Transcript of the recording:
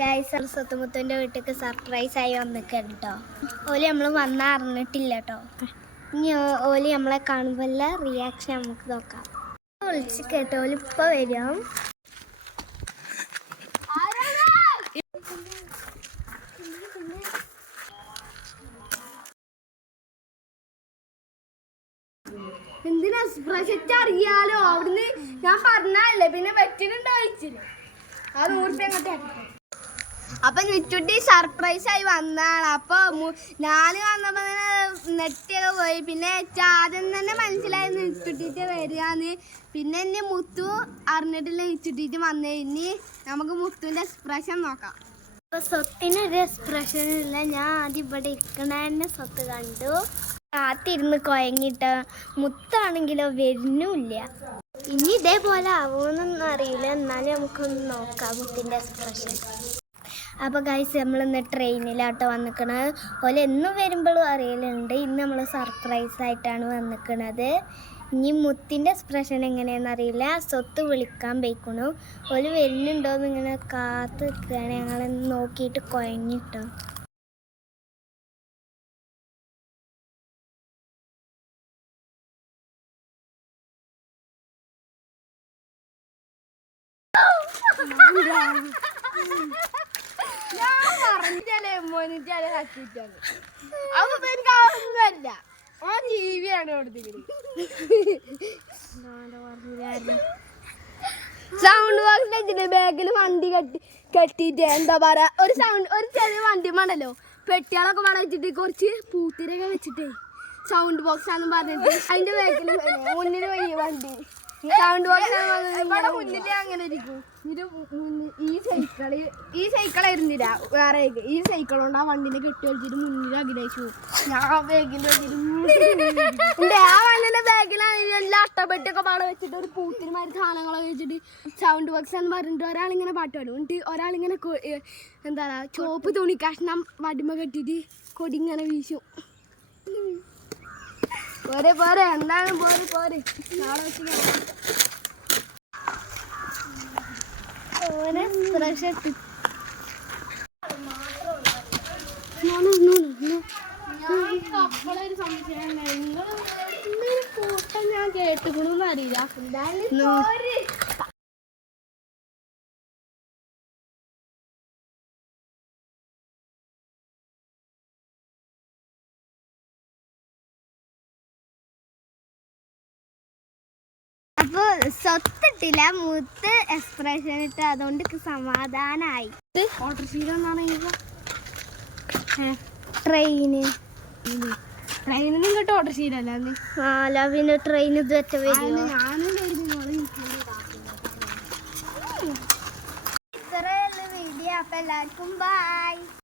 Guys സ്വത്തുമുത്തുവിൻ്റെ വീട്ടിലേക്ക് surprise ആയി വന്നിട്ടുണ്ട് കേട്ടോ. ഓല് നമ്മൾ വന്നാൽ അറിഞ്ഞിട്ടില്ല കേട്ടോ. ഇനി ഓല് നമ്മളെ കാണുമ്പോൾ റിയാക്ഷൻ നമുക്ക് നോക്കാം. വിളിച്ച് കേട്ടോ, ഓല് ഇപ്പോൾ വരും. എന്തിനാ പ്രൊജക്റ്റ് അറിയാലോ, അവിടുന്ന് ഞാൻ പറഞ്ഞല്ലേ, പിന്നെ വെച്ചിട്ടുണ്ടാവിച്ചില്ല ആ 100 രൂപ അങ്ങോട്ട്. അപ്പൊ നുറ്റുട്ടി സർപ്രൈസ് ആയി വന്നാണ്. അപ്പൊ ഞാൻ വന്നപ്പോ നെറ്റൊക്കെ പോയി. പിന്നെ ആദ്യം തന്നെ മനസ്സിലായി നുറ്റുട്ടിട്ട് വരികയെന്ന്. പിന്നെ എന്നെ മുത്തു അറിഞ്ഞിട്ടില്ല നുറ്റുട്ടിട്ട് വന്നേ. ഇനി നമുക്ക് മുത്തുവിന്റെ എക്സ്പ്രഷൻ നോക്കാം. അപ്പൊ സ്വത്തിനൊരു എക്സ്പ്രഷൻ ഇല്ല. ഞാൻ ആദ്യം ഇവിടെ ഇരിക്കണ സ്വത്ത് കണ്ടു. കാത്തിരുന്ന് കുഴങ്ങിട്ട് മുത്താണെങ്കിലോ വരുന്നില്ല. ഇനി ഇതേപോലെ ആവുമെന്നൊന്നും അറിയില്ല. എന്നാലും നമുക്കൊന്ന് നോക്കാം മുത്തിൻ്റെ എക്സ്പ്രഷൻ. അപ്പോൾ ഗൈസ് നമ്മളിന്ന് ട്രെയിനിലാട്ടോ വന്നിക്കണത്. ഓല് എന്നും വരുമ്പോഴും അറിയലുണ്ട്. ഇന്ന് നമ്മൾ സർപ്രൈസ് ആയിട്ടാണ് വന്നിക്കണത്. ഇനി മുത്തിൻ്റെ എക്സ്പ്രഷൻ എങ്ങനെയാണെന്ന് അറിയില്ല. സ്വത്ത് വിളിക്കാൻ പോയിക്കണു. ഓല് വരുന്നുണ്ടോയെന്ന് ഇങ്ങനെ കാത്ത് നിൽക്കുകയാണ്. ഞങ്ങൾ നോക്കിയിട്ട് കുഴങ്ങിട്ടോ. സൗണ്ട് ബോക്സിന്റെ ബാഗിൽ വണ്ടി കെട്ടിട്ട് എന്താ പറയാ, ഒരു ചെറിയ വണ്ടി വേണല്ലോ, പെട്ടികളൊക്കെ വേണം വെച്ചിട്ട് കുറച്ച് പൂത്തിരൊക്കെ വെച്ചിട്ടേ സൗണ്ട് ബോക്സ് ആണെന്ന് പറഞ്ഞിട്ട് അതിന്റെ ബാഗിൽ മുന്നിൽ പോയി വണ്ടി സൗണ്ട് ബോക്സ് മുന്നിൽ അങ്ങനെ ഇരിക്കും. ഈ സൈക്കിളായിരുന്നില്ല വേറെ, ഈ സൈക്കിൾ കൊണ്ട് ആ വണ്ടിനെ കെട്ടി വെച്ചിട്ട് മുന്നിൽ അഭിനയിച്ചു. ഞാൻ ആ ബാഗിന്റെ ആ വണ്ടിന്റെ ബാഗിലാണെങ്കിൽ എല്ലാ അട്ടപ്പെട്ടിയൊക്കെ പാടെ വെച്ചിട്ട് ഒരു പൂത്തിരിമാരി സാധനങ്ങളൊക്കെ വെച്ചിട്ട് സൗണ്ട് ബോക്സ് എന്ന് പറഞ്ഞിട്ട് ഒരാളിങ്ങനെ പാട്ട് പാടും. എന്നിട്ട് ഒരാളിങ്ങനെ എന്താ പറയാ ചോപ്പ് തുണി കഷ്ണം വടിമ കെട്ടിട്ട് കൊടി ഇങ്ങനെ വീശും. പോരെ പോരെ എന്താണ് പോരെ നാളെ വെച്ച് ഞാൻ കേട്ടുകൊണ്ടൊന്നും അറിയില്ല. അപ്പൊ സ്വത്തിട്ടില്ല, മുത്ത് എക്സ്പ്രഷൻ ഇട്ട്, അതുകൊണ്ട് സമാധാനായി. ട്രെയിനിൽ കേട്ടോ ഓട്ടോശീലല്ല. പിന്നെ ട്രെയിൻ ഇത് വെച്ച ഇത്രയുള്ള വീഡിയോ. അപ്പൊ എല്ലാവർക്കും ബൈ.